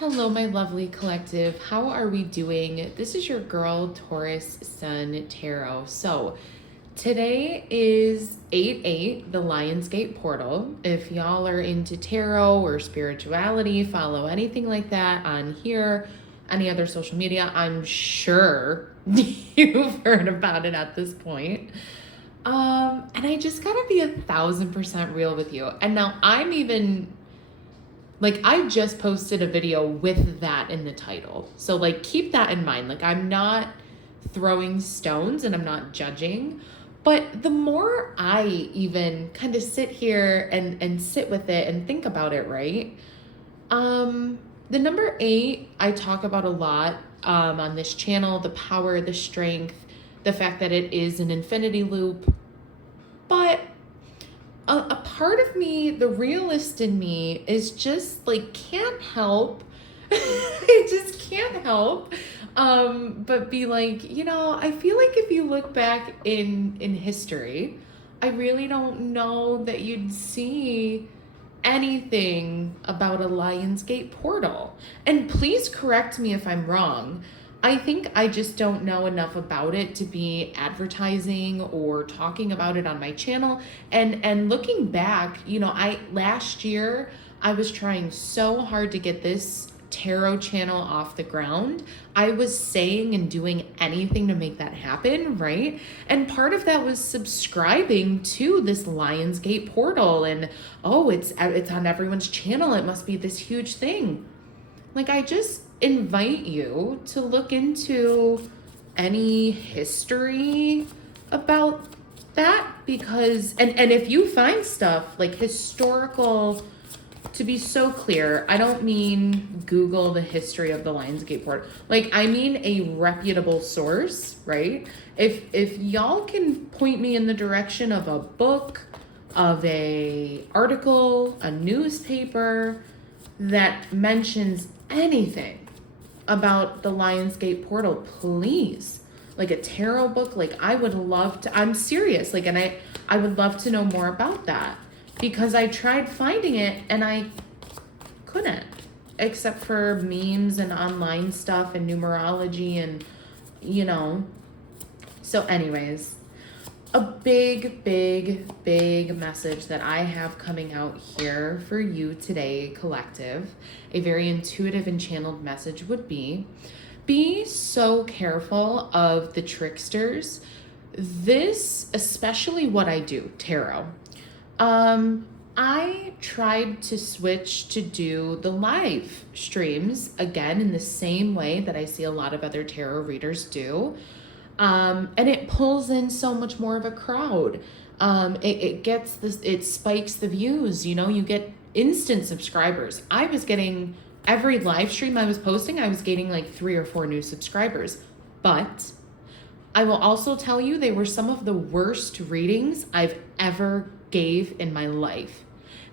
Hello, my lovely collective. How are we doing? This is your girl, Taurus Sun Tarot. So, today is 8/8, the Lionsgate portal. If y'all are into tarot or spirituality, follow anything like that on here, any other social media, I'm sure you've heard about it at this point. And I just gotta be 1,000% real with you. And now I just posted a video with that in the title. So, keep that in mind. I'm not throwing stones and I'm not judging. But the more I even kind of sit here and sit with it and think about it, right? The number 8, I talk about a lot on this channel, the power, the strength, the fact that it is an infinity loop. But a part of me, the realist in me, is just can't help. I just can't help but be I feel like if you look back in history, I really don't know that you'd see anything about a Lionsgate portal. And please correct me if I'm wrong. I think I just don't know enough about it to be advertising or talking about it on my channel. And looking back, last year I was trying so hard to get this tarot channel off the ground. I was saying and doing anything to make that happen, right? And part of that was subscribing to this Lionsgate portal and it's on everyone's channel. It must be this huge thing. I just invite you to look into any history about that, because and if you find stuff historical, to be so clear, I don't mean Google the history of the Lionsgate portal. I mean a reputable source, right? If y'all can point me in the direction of a book, of a article, a newspaper that mentions anything about the Lionsgate portal, please. A tarot book, I would love to, I'm serious, and I would love to know more about that, because I tried finding it and I couldn't, except for memes and online stuff and numerology and, So anyways, a big message that I have coming out here for you today, collective, a very intuitive and channeled message would be so careful of the tricksters. This, especially what I do, tarot. I tried to switch to do the live streams again in the same way that I see a lot of other tarot readers do. And it pulls in so much more of a crowd. It gets this, it spikes the views, you get instant subscribers. I was getting, every live stream I was posting, I was getting 3 or 4 new subscribers. But I will also tell you, they were some of the worst readings I've ever gave in my life.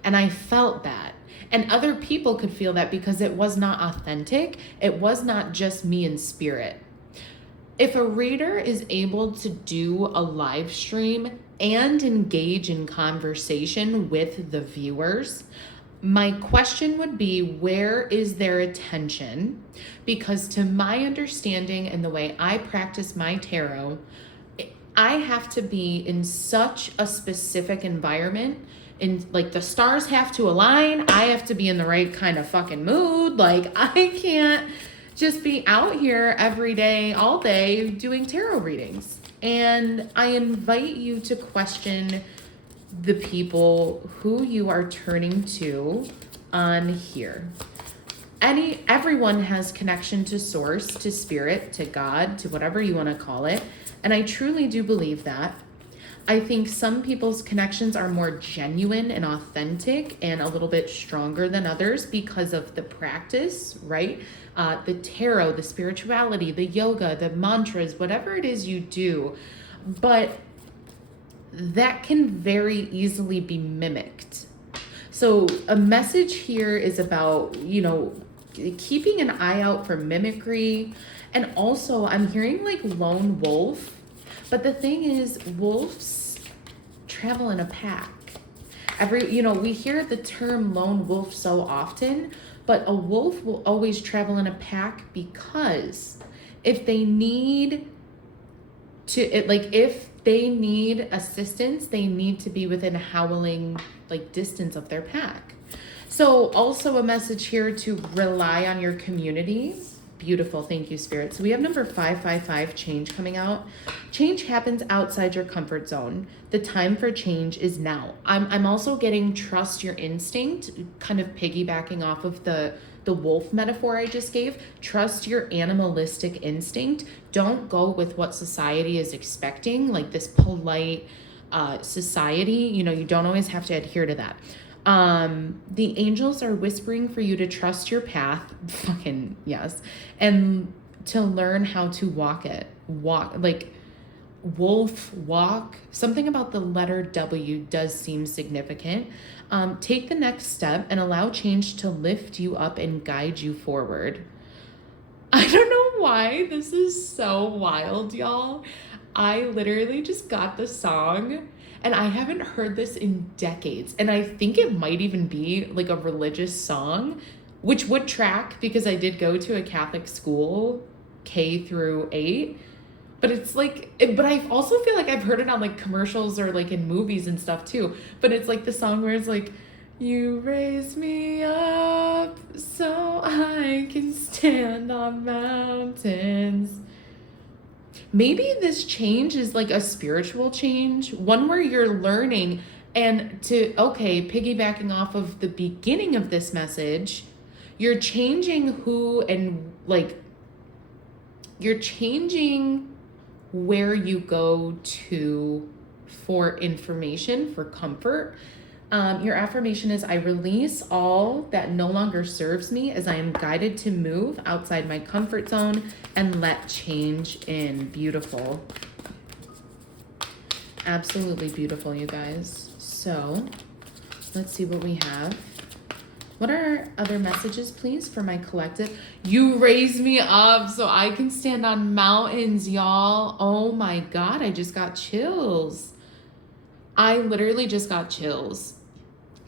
And I felt that. And other people could feel that because it was not authentic. It was not just me in spirit. If a reader is able to do a live stream and engage in conversation with the viewers, my question would be, where is their attention? Because to my understanding and the way I practice my tarot, I have to be in such a specific environment, and the stars have to align. I have to be in the right kind of fucking mood. I can't just be out here every day, all day, doing tarot readings. And I invite you to question the people who you are turning to on here. Everyone has connection to source, to spirit, to God, to whatever you want to call it. And I truly do believe that. I think some people's connections are more genuine and authentic and a little bit stronger than others because of the practice, right? The tarot, the spirituality, the yoga, the mantras, whatever it is you do. But that can very easily be mimicked. So a message here is about, keeping an eye out for mimicry. And also I'm hearing lone wolf. But the thing is, wolves travel in a pack. We hear the term lone wolf so often, but a wolf will always travel in a pack because if they need if they need assistance, they need to be within howling like distance of their pack. So also a message here to rely on your community. Beautiful. Thank you, Spirit. So we have number 555, change coming out. Change happens outside your comfort zone. The time for change is now. I'm also getting trust your instinct, kind of piggybacking off of the wolf metaphor I just gave. Trust your animalistic instinct. Don't go with what society is expecting, like this polite society. You know, you don't always have to adhere to that. The angels are whispering for you to trust your path. Fucking yes. And to learn how to walk it. Walk, like wolf walk. Something about the letter W does seem significant. Take the next step and allow change to lift you up and guide you forward. I don't know why this is so wild, y'all. I literally just got the song and I haven't heard this in decades. And I think it might even be like a religious song, which would track because I did go to a Catholic school, K through 8. But it's like, but I also feel like I've heard it on like commercials or like in movies and stuff too. But it's like the song where it's like, you raise me up so I can stand on mountains. Maybe this change is like a spiritual change, one where you're learning and piggybacking off of the beginning of this message, you're changing who and like, you're changing where you go to for information, for comfort. Your affirmation is, I release all that no longer serves me as I am guided to move outside my comfort zone and let change in. Beautiful. Absolutely beautiful, you guys. So let's see what we have. What are other messages, please, for my collective? You raise me up so I can stand on mountains, y'all. Oh my God, I just got chills. I literally just got chills.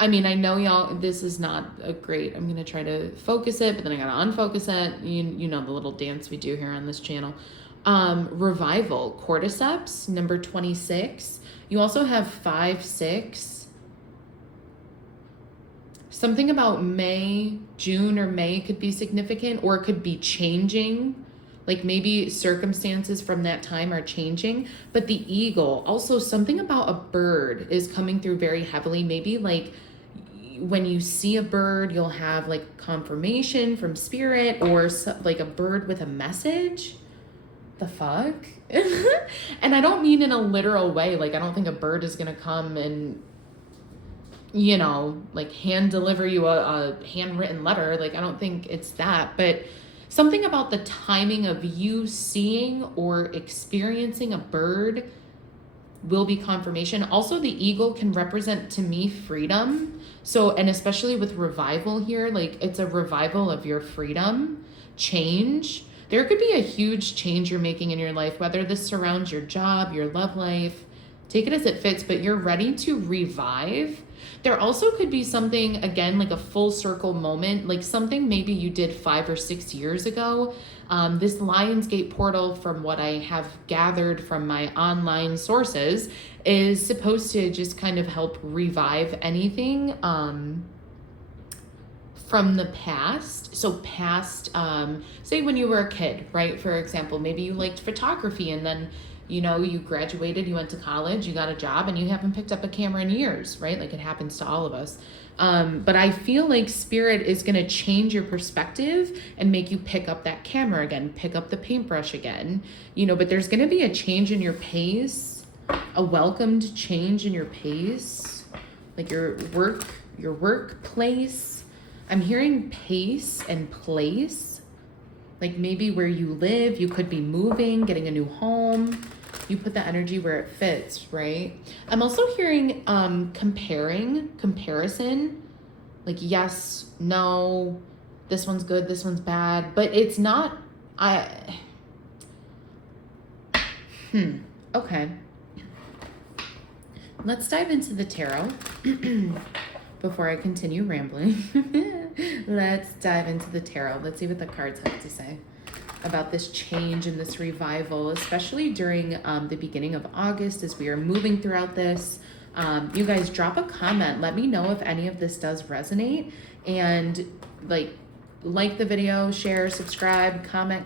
I mean, I know y'all, this is not a great, I'm going to try to focus it, but then I got to unfocus it. You know the little dance we do here on this channel. Revival, cordyceps, number 26. You also have 5, 6. Something about May, June or May could be significant, or it could be changing. Like maybe circumstances from that time are changing. But the eagle, also something about a bird is coming through very heavily. Maybe like when you see a bird, you'll have like confirmation from spirit or like a bird with a message. The fuck? And I don't mean in a literal way. Like I don't think a bird is going to come and, you know, like hand deliver you a handwritten letter. Like I don't think it's that, but something about the timing of you seeing or experiencing a bird will be confirmation. Also, the eagle can represent to me freedom. So, and especially with revival here, like it's a revival of your freedom, change. There could be a huge change you're making in your life, whether this surrounds your job, your love life, take it as it fits, but you're ready to revive. There also could be something, again, like a full circle moment, like something maybe you did 5 or 6 years ago. This Lionsgate portal, from what I have gathered from my online sources, is supposed to just kind of help revive anything from the past. So past, say when you were a kid, right? For example, maybe you liked photography and then you know, you graduated, you went to college, you got a job, and you haven't picked up a camera in years, right? Like it happens to all of us. But I feel like spirit is going to change your perspective and make you pick up that camera again, pick up the paintbrush again, you know, but there's going to be a change in your pace, a welcomed change in your pace, like your workplace. I'm hearing pace and place, like maybe where you live, you could be moving, getting a new home. You put the energy where it fits, right? I'm also hearing comparison, like yes, no, this one's good, this one's bad, but it's not, okay. Let's dive into the tarot. before I continue rambling, let's dive into the tarot. Let's see what the cards have to say about this change and this revival, especially during the beginning of August as we are moving throughout this. You guys drop a comment. Let me know if any of this does resonate, and like the video, share, subscribe, comment.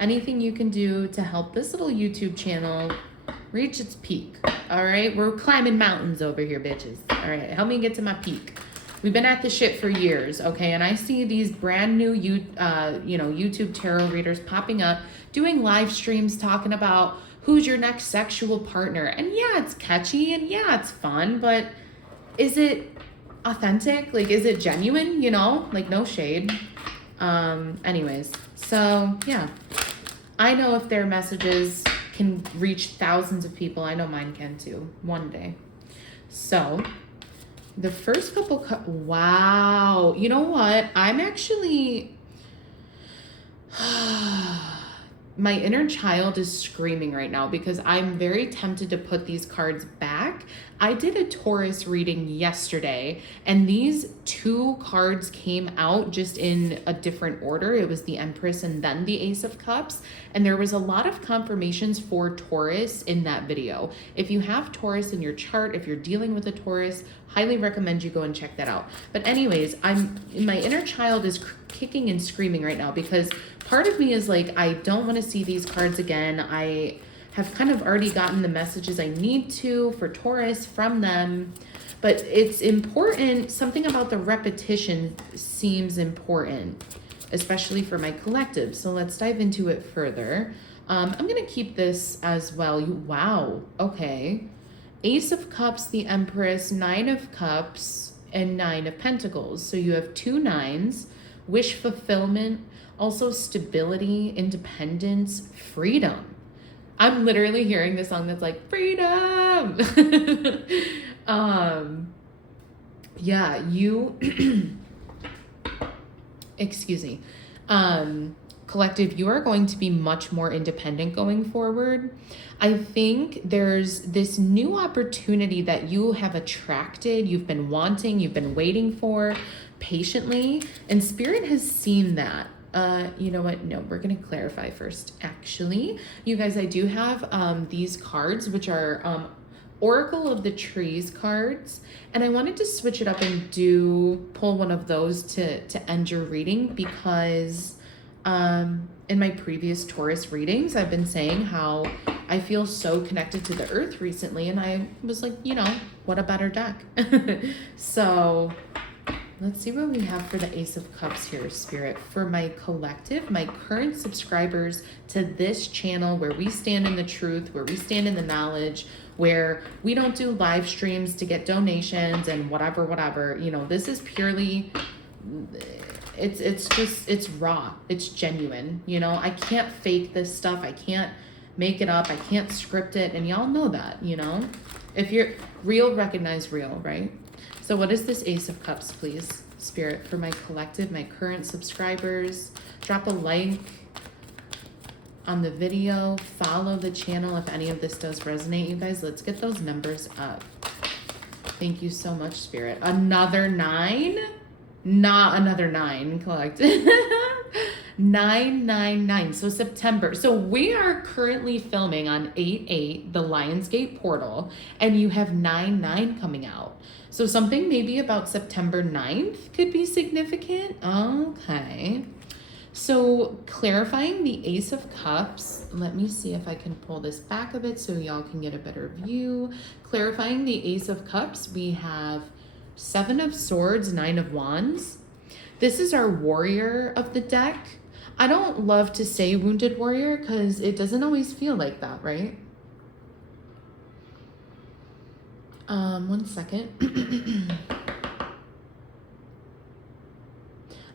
Anything you can do to help this little YouTube channel reach its peak. All right, we're climbing mountains over here, bitches. All right, help me get to my peak. We've been at this shit for years, okay? And I see these brand new YouTube tarot readers popping up, doing live streams talking about who's your next sexual partner. And yeah, it's catchy and yeah, it's fun, but is it authentic? Like, is it genuine? You know, like, no shade. Anyways, so yeah, I know if their messages can reach thousands of people, I know mine can too, one day. So the first couple, wow, you know what? I'm actually, my inner child is screaming right now because I'm very tempted to put these cards back. I did a Taurus reading yesterday, and these two cards came out just in a different order. It was the Empress and then the Ace of Cups, and there was a lot of confirmations for Taurus in that video. If you have Taurus in your chart, if you're dealing with a Taurus, highly recommend you go and check that out. But anyways, my inner child is kicking and screaming right now because part of me is like, I don't want to see these cards again. I have kind of already gotten the messages I need to for Taurus from them, but it's important. Something about the repetition seems important, especially for my collective. So let's dive into it further. I'm going to keep this as well. Wow. Okay. Ace of Cups, the Empress, Nine of Cups, and Nine of Pentacles. So you have two nines, wish fulfillment, also stability, independence, freedom. I'm literally hearing this song that's like, freedom. Yeah, you, excuse me. Collective, you are going to be much more independent going forward. I think there's this new opportunity that you have attracted, you've been wanting, you've been waiting for patiently, and Spirit has seen that. You know what? No, we're going to clarify first. Actually, you guys, I do have these cards, which are Oracle of the Trees cards, and I wanted to switch it up and pull one of those to end your reading because in my previous Taurus readings, I've been saying how I feel so connected to the earth recently, and I was like, you know, what a better deck. So let's see what we have for the Ace of Cups here, Spirit. For my collective, my current subscribers to this channel where we stand in the truth, where we stand in the knowledge, where we don't do live streams to get donations and whatever, you know, this is purely, it's raw, it's genuine, you know, I can't fake this stuff, I can't make it up, I can't script it, and y'all know that, you know, if you're real, recognize real, right? So what is this Ace of Cups, please, Spirit, for my collective, my current subscribers? Drop a like on the video, follow the channel if any of this does resonate, you guys. Let's get those numbers up. Thank you so much, Spirit. Another 9? Not another 9, collective. 999. So September. So we are currently filming on 8/8, the Lionsgate portal, and you have 9/9 coming out. So something maybe about September 9th could be significant. Okay. So clarifying the Ace of Cups, let me see if I can pull this back a bit so y'all can get a better view. Clarifying the Ace of Cups, we have 7 of Swords, 9 of Wands. This is our warrior of the deck. I don't love to say wounded warrior because it doesn't always feel like that, right? One second.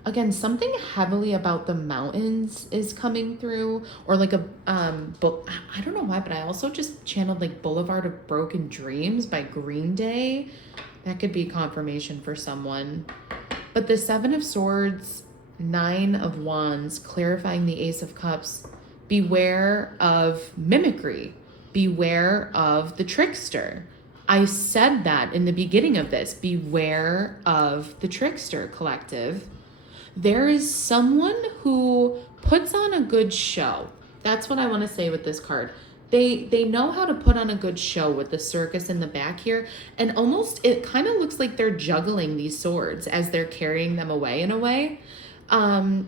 Again, something heavily about the mountains is coming through, or like a book. I don't know why, but I also just channeled like Boulevard of Broken Dreams by Green Day. That could be confirmation for someone. But the 7 of Swords, 9 of Wands, clarifying the Ace of Cups, beware of mimicry, beware of the trickster. I said that in the beginning of this, beware of the trickster, collective. There is someone who puts on a good show. That's what I want to say with this card. They know how to put on a good show with the circus in the back here, and almost it kind of looks like they're juggling these swords as they're carrying them away in a way.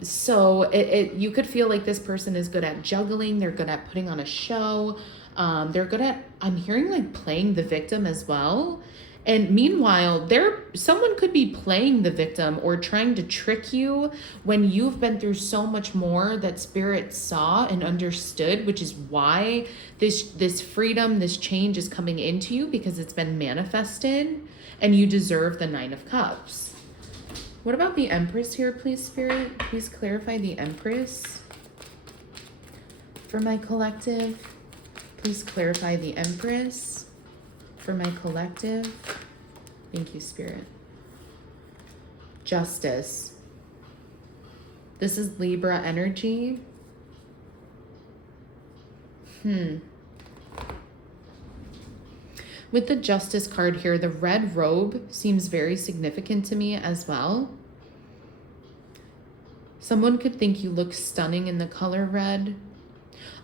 So you could feel like this person is good at juggling. They're good at putting on a show. They're good at, I'm hearing like playing the victim as well. And meanwhile, someone could be playing the victim or trying to trick you when you've been through so much more that Spirit saw and understood, which is why this freedom, this change is coming into you, because it's been manifested and you deserve the 9 of Cups. What about the Empress here, please, Spirit? Please clarify the Empress for my collective. Please clarify the Empress for my collective. Thank you, Spirit. Justice. This is Libra energy. With the Justice card here, the red robe seems very significant to me as well. Someone could think you look stunning in the color red.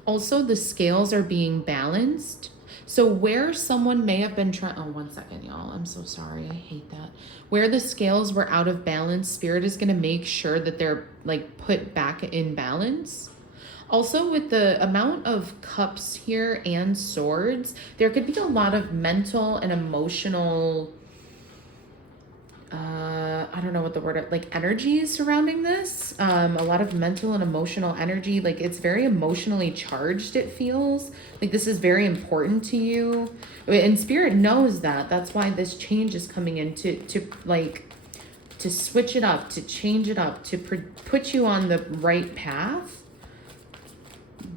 Also, the scales are being balanced. So where someone may have been trying, oh, 1 second, y'all. I'm so sorry. I hate that. Where the scales were out of balance, Spirit is going to make sure that they're like put back in balance. Also, with the amount of cups here and swords, there could be a lot of mental and emotional, I don't know what the word, like energy surrounding this. A lot of mental and emotional energy. Like it's very emotionally charged, it feels. Like this is very important to you. And Spirit knows that. That's why this change is coming in to switch it up, to change it up, to put you on the right path.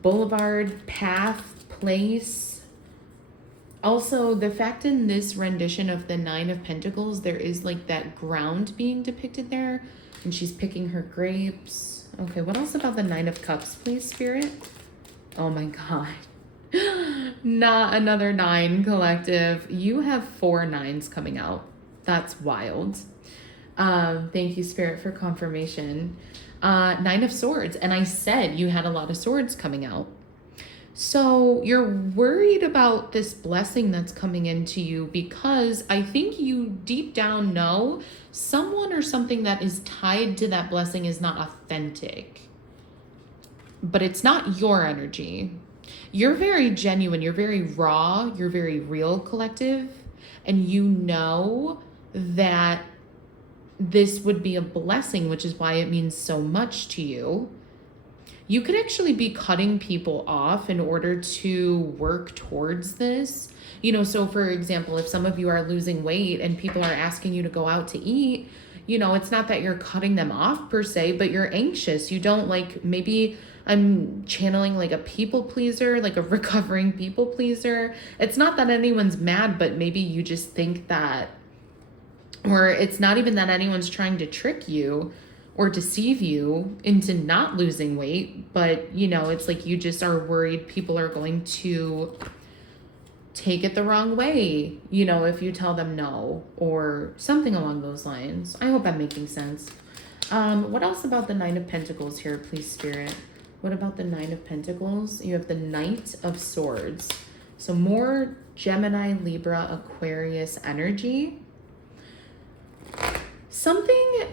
Boulevard, path, place. Also, the fact in this rendition of the 9 of Pentacles, there is like that ground being depicted there, and she's picking her grapes. Okay, what else about the 9 of Cups, please, Spirit? Oh my God. Not another 9, collective. You have 4 9s coming out. That's wild. Thank you, Spirit, for confirmation. 9 of Swords, and I said you had a lot of swords coming out. So you're worried about this blessing that's coming into you because I think you deep down know someone or something that is tied to that blessing is not authentic. But it's not your energy. You're very genuine. You're very raw. You're very real, collective. And you know that this would be a blessing, which is why it means so much to you. You could actually be cutting people off in order to work towards this. You know, so for example, if some of you are losing weight and people are asking you to go out to eat, you know, it's not that you're cutting them off per se, but you're anxious. You don't like, maybe I'm channeling like a people pleaser, like a recovering people pleaser. It's not that anyone's mad, but maybe you just think that, or it's not even that anyone's trying to trick you or deceive you into not losing weight, but you know, it's like you just are worried people are going to take it the wrong way, you know, if you tell them no or something along those lines. I hope I'm making sense. What else about the 9 of Pentacles here, please, Spirit? What about the 9 of Pentacles? You have the Knight of Swords. So more Gemini, Libra, Aquarius energy. Something,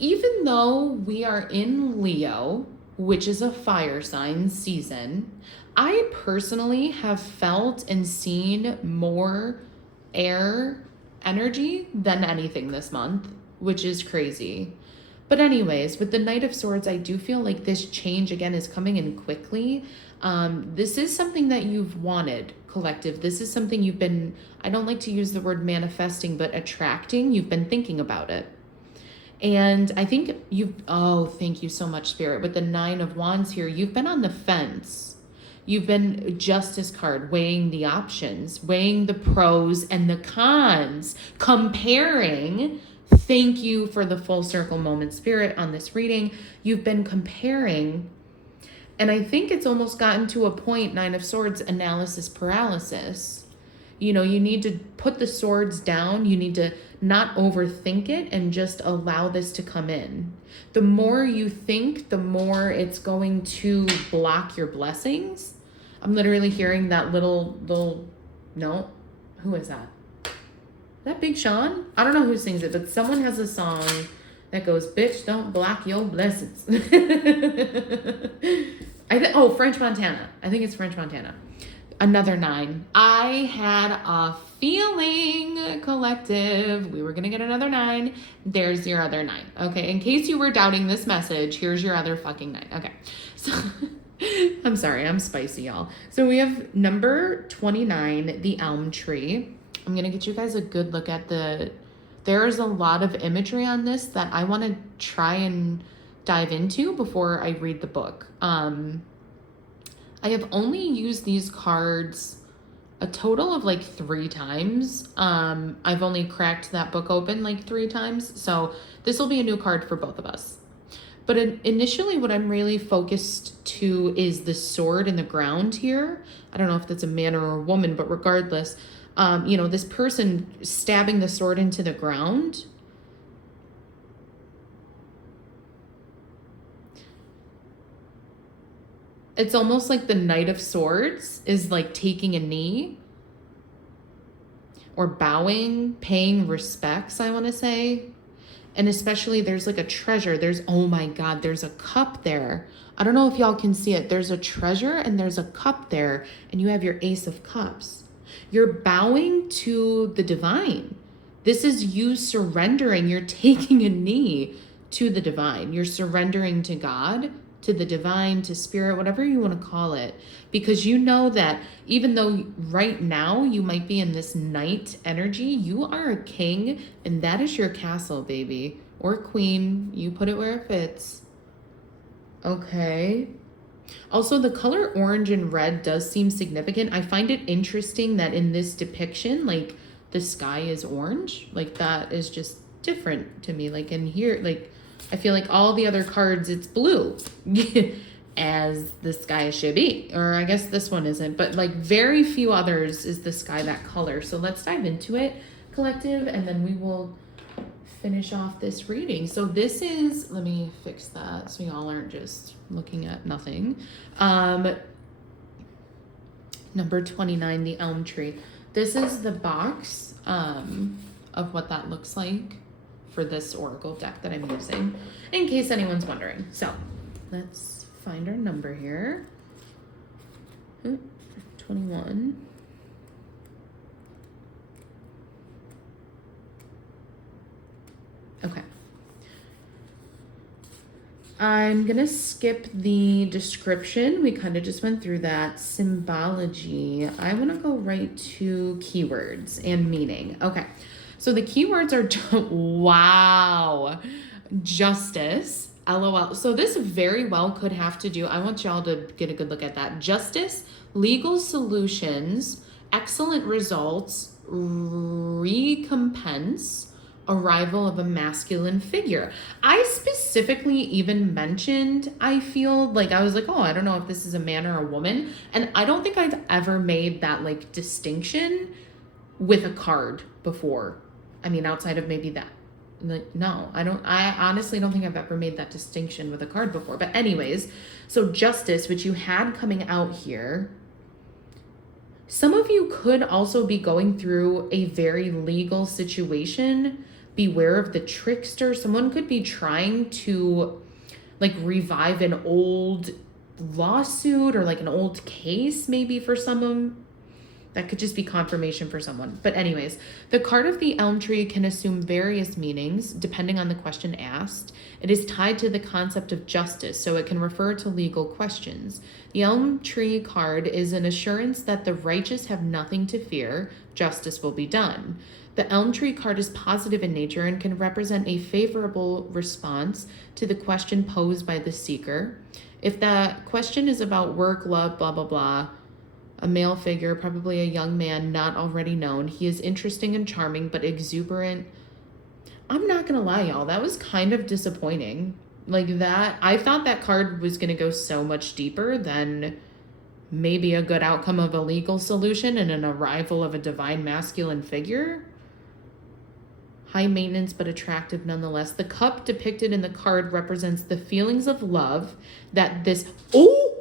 even though we are in Leo, which is a fire sign season, I personally have felt and seen more air energy than anything this month, which is crazy. But anyways, with the Knight of Swords, I do feel like this change again is coming in quickly. This is something that you've wanted, collective. This is something you've been, I don't like to use the word manifesting, but attracting. You've been thinking about it. And I think thank you so much, Spirit. With the 9 of Wands here, you've been on the fence. You've been Justice card, weighing the options, weighing the pros and the cons, comparing. Thank you for the full circle moment, Spirit, on this reading. You've been comparing. And I think it's almost gotten to a point, 9 of Swords, analysis paralysis. You know, you need to put the swords down. You need to not overthink it and just allow this to come in. The more you think, the more it's going to block your blessings. I'm literally hearing that little, no, who is that? Is that Big Sean? I don't know who sings it, but someone has a song that goes, bitch, don't block your blessings. French Montana. I think it's French Montana. Another 9. I had a feeling, collective, we were going to get another 9. There's your other 9. Okay, in case you were doubting this message, here's your other fucking 9. Okay, so I'm sorry, I'm spicy, y'all. So we have number 29, the elm tree. I'm going to get you guys a good look at there's a lot of imagery on this that I want to try and dive into before I read the book. I have only used these cards a total of like 3 times. I've only cracked that book open like 3 times. So this will be a new card for both of us. But initially what I'm really focused to is the sword in the ground here. I don't know if that's a man or a woman, but regardless, you know, this person stabbing the sword into the ground. It's almost like the Knight of Swords is like taking a knee or bowing, paying respects, I want to say. And especially there's like a treasure. Oh my God, there's a cup there. I don't know if y'all can see it. There's a treasure and there's a cup there, and you have your Ace of Cups. You're bowing to the divine. This is you surrendering. You're taking a knee to the divine. You're surrendering to God, to the divine, to spirit, whatever you want to call it, because you know that even though right now you might be in this knight energy, you are a king, and that is your castle, baby, or queen. You put it where it fits. Okay. Also, the color orange and red does seem significant. I find it interesting that in this depiction, like, the sky is orange. Like, that is just different to me. Like, in here, like, I feel like all the other cards, it's blue, as the sky should be. Or I guess this one isn't, but like very few others is the sky that color. So let's dive into it, collective, and then we will finish off this reading. So this is, let me fix that so y'all aren't just looking at nothing. Number 29, the elm tree. This is the box of what that looks like for this oracle deck that I'm using, in case anyone's wondering. So let's find our number here. 21. Okay. I'm gonna skip the description. We kind of just went through that. Symbology. I want to go right to keywords and meaning. Okay. So the keywords are, wow, justice, LOL. So this very well could have to do, I want y'all to get a good look at that. Justice, legal solutions, excellent results, recompense, arrival of a masculine figure. I specifically even mentioned, I feel like I was like, oh, I don't know if this is a man or a woman. And I don't think I've ever made that like distinction with a card before. I mean, outside of maybe that. No, I honestly don't think I've ever made that distinction with a card before. But anyways, so justice, which you had coming out here. Some of you could also be going through a very legal situation. Beware of the trickster. Someone could be trying to like revive an old lawsuit or like an old case maybe for someone. That could just be confirmation for someone. But anyways, the card of the elm tree can assume various meanings depending on the question asked. It is tied to the concept of justice, so it can refer to legal questions. The elm tree card is an assurance that the righteous have nothing to fear. Justice will be done. The elm tree card is positive in nature and can represent a favorable response to the question posed by the seeker. If that question is about work, love, blah, blah, blah, a male figure, probably a young man, not already known. He is interesting and charming, but exuberant. I'm not gonna lie, y'all. That was kind of disappointing. Like that, I thought that card was gonna go so much deeper than maybe a good outcome of a legal solution and an arrival of a divine masculine figure. High maintenance but attractive nonetheless. The cup depicted in the card represents the feelings of love that this... Oh,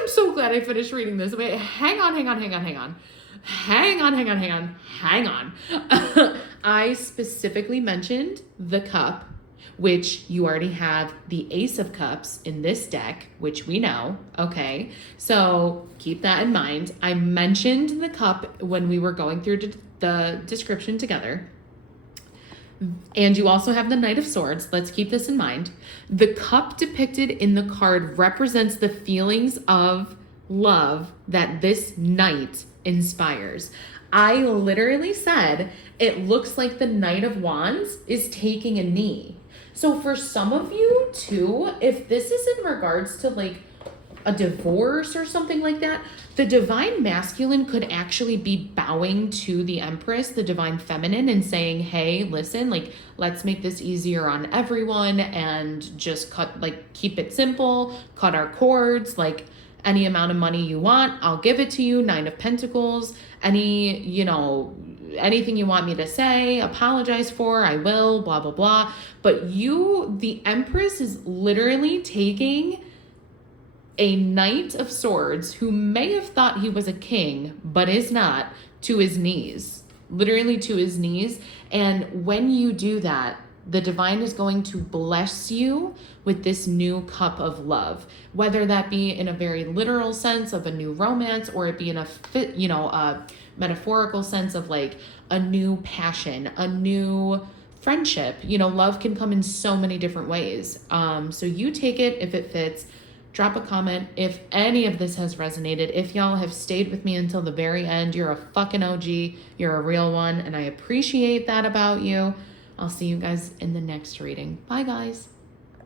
I'm so glad I finished reading this. Wait, hang on. I specifically mentioned the cup, which you already have the Ace of Cups in this deck, which we know, okay? So keep that in mind. I mentioned the cup when we were going through the description together. And you also have the Knight of Swords. Let's keep this in mind. The cup depicted in the card represents the feelings of love that this knight inspires. I literally said it looks like the Knight of Wands is taking a knee. So for some of you too, if this is in regards to like a divorce or something like that, the divine masculine could actually be bowing to the Empress, the divine feminine, and saying, hey, listen, like, let's make this easier on everyone and just keep it simple, cut our cords, like any amount of money you want, I'll give it to you. 9 of Pentacles, anything you want me to say, apologize for, I will, blah, blah, blah. But the Empress is literally taking a Knight of Swords who may have thought he was a king, but is not, to his knees, literally to his knees. And when you do that, the divine is going to bless you with this new cup of love, whether that be in a very literal sense of a new romance, or it be in a metaphorical sense of like a new passion, a new friendship. Love can come in so many different ways. So you take it if it fits. Drop a comment if any of this has resonated. If y'all have stayed with me until the very end, you're a fucking OG. You're a real one, and I appreciate that about you. I'll see you guys in the next reading. Bye, guys.